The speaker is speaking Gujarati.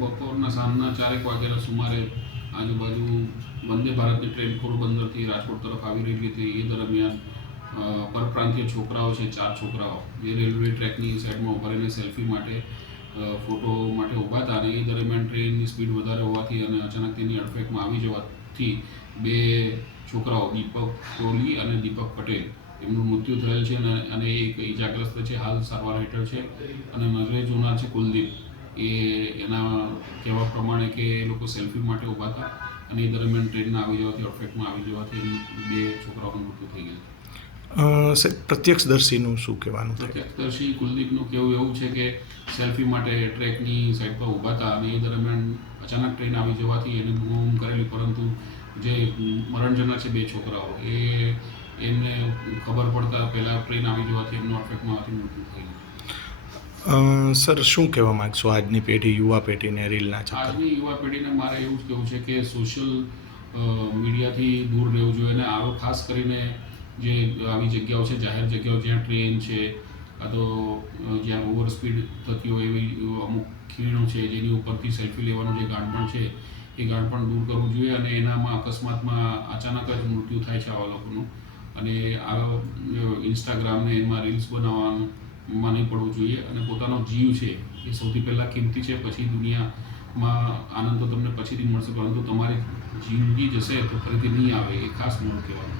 બપોરના સાંજના 4 વાગ્યાના સુમારે આજુબાજુ વંદે ભારતની ટ્રેન પોરબંદરથી રાજકોટ તરફ આવી રહી હતી. એ દરમિયાન પરપ્રાંતીય છોકરાઓ છે, 4 છોકરાઓ જે રેલવે ટ્રેકની સાઈડમાં ઊભા રહીને સેલ્ફી માટે ફોટો માટે ઊભા હતા. અને એ દરમિયાન ટ્રેનની સ્પીડ વધારે હોવાથી અને અચાનક તેની અડફેકમાં આવી જવાથી 2 છોકરાઓ દીપક કોહલી અને દીપક પટેલ એમનું મૃત્યુ થયેલ છે અને એક ઇજાગ્રસ્ત છે, હાલ સારવાર હેઠળ છે. અને નજરે જોનાર છે કુલદીપ, એના કહેવા પ્રમાણે કે એ લોકો સેલ્ફી માટે ઊભા હતા અને એ દરમિયાન ટ્રેનના આવી જવાથી અડફેકમાં આવી જવાથી 2 છોકરાઓનું મૃત્યુ થઈ ગયું. સાહેબ, પ્રત્યક્ષદર્શીનું શું કહેવાનું? પ્રત્યક્ષદર્શી કુલદીપનું કહેવું એવું છે કે સેલ્ફી માટે ટ્રેકની સાઈડ પર ઊભા હતા અને એ દરમિયાન અચાનક ટ્રેન આવી જવાથી એને બૂમ કરેલી, પરંતુ જે મરણ જનાર છે 2 છોકરાઓ એમને ખબર પડતા પહેલાં ટ્રેન આવી જવાથી એમનું અડફેકમાં આવવાથી મૃત્યુ થઈ ગયું. સર, શું કહેવા માગશો આજની પેઢી, યુવા પેઢીને રીલના આજની યુવા પેઢીને મારે એવું જ કહેવું છે કે સોશિયલ મીડિયાથી દૂર રહેવું જોઈએ અને આવો ખાસ કરીને જે આવી જગ્યાઓ છે, જાહેર જગ્યાઓ જ્યાં ટ્રેન છે, આ તો જ્યાં ઓવર સ્પીડ થતી હોય એવી અમુક ખીણો છે જેની ઉપરથી સેલ્ફી લેવાનું જે ગાંઠપણ છે એ ગાંઠપણ દૂર કરવું જોઈએ. અને એનામાં અકસ્માતમાં અચાનક જ મૃત્યુ થાય છે આવા લોકોનું. અને આ ઇન્સ્ટાગ્રામને એમાં રીલ્સ બનાવવામાં નહીં પડવું જોઈએ. અને પોતાનો જીવ છે એ સૌથી પહેલાં કિંમતી છે. પછી દુનિયામાં આનંદ તો તમને પછીથી મળશે, પરંતુ તમારી જિંદગી જશે તો ફરીથી નહીં આવે, એ ખાસ મોડું કહેવાનું.